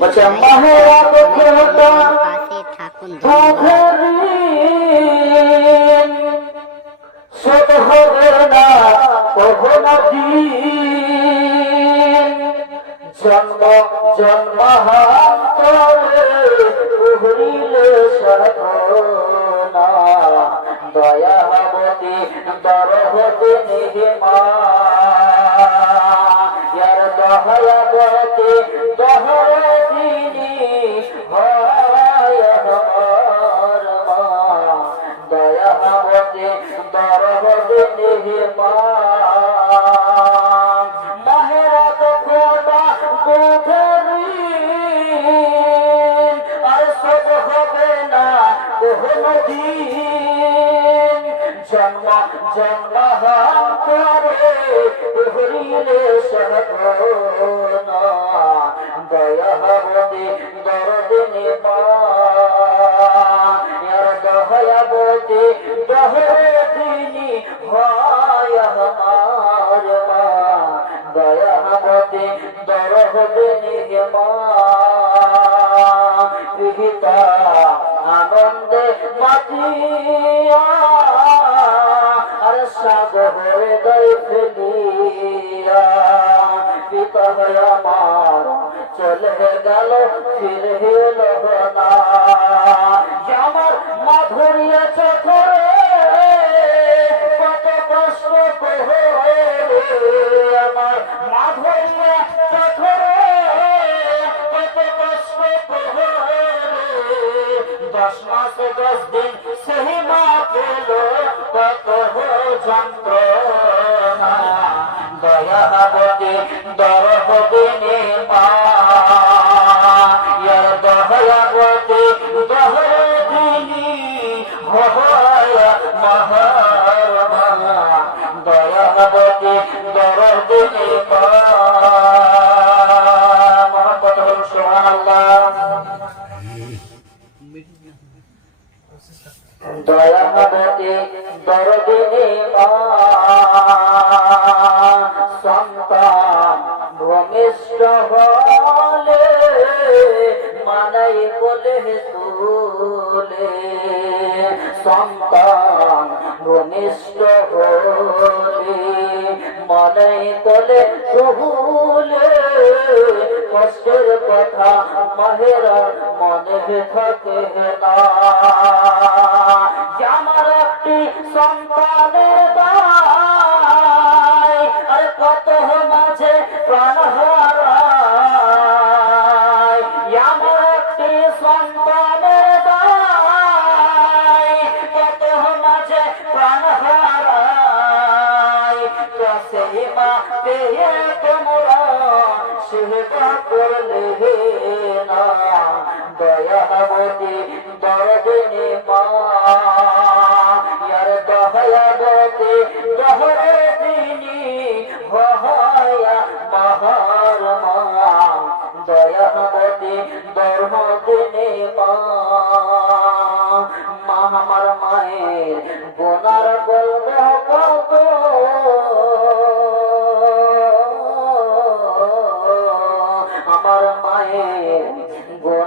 পাশে থাকুন শোধ হবে না দিন। জন্ম জন্মান্তরে উহরিলে সাধনা। দয়াবতী দরহতে নিহিমা। ইয়ার দিন জন্ম জন্মান্তরে হরিলে সহনা দয়াবতী দরদ নিপা দয়াবতী দহরদিনী হয় আমার মা দয়াবতী দরদিনী মা আনন্দে আর সাগরে ফেলিয়া পিতা হয় আমার চলে গেল ফিরে এলো না আমার মাধুরিয়া চোখরে কত কষ্ট করে আমার মাধুরিয়া চোখরে কত দশ মাস দশ দিন সেই মা কত যন্ত্রণা দয়াবতী দরবদিনী মা দয়াবতী দহরদিনী হয় মহারমা দয়াবতী দরদিনী মা মহাপত সুবহানাল্লাহ দয়াবতী দরদিনী মা হলে মানাই বলে তুলে সন্তান ভূমিষ্ঠ হলে মানাই তোলে তুলে কষ্টের কথা মাহেরা মনে থাকে না। আমার একটি সন্তানের দায় কত মাঝে প্রাণ হারায় সেই মা পেয়ে তোমরা সেবা করলে না? দয়াবতী দরদিনী মা। ইয়ার দয়াবতী দহরদিনী ভয়া মহার মা। দয়াবতী দরদিনী মা।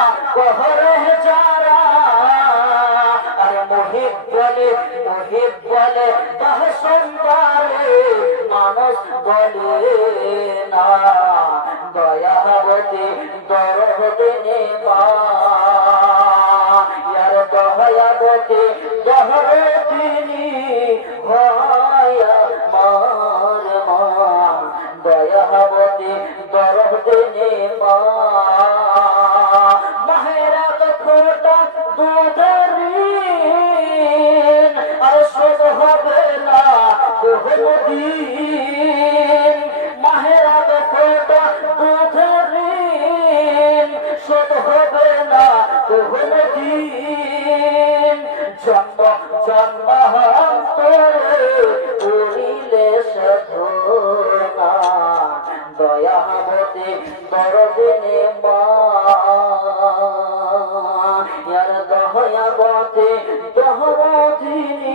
নিন্দা কহরে যারা, আর মোহিত বলে মোহিত বলে, বাহ সুন্দরে, মানুষ বলে না। দয়াবতী দরদিনী মা ইয়ার দয়াবতী দহরদিনী দিন মাহের আগে ফোটা দুধের ঋণ শোধ হবে না কোন দিন জন্ম, জন্মান্তরে উড়িলে সাধনা দয়া হতে দরদিনে মা। দহয়া বটে দহরদিনী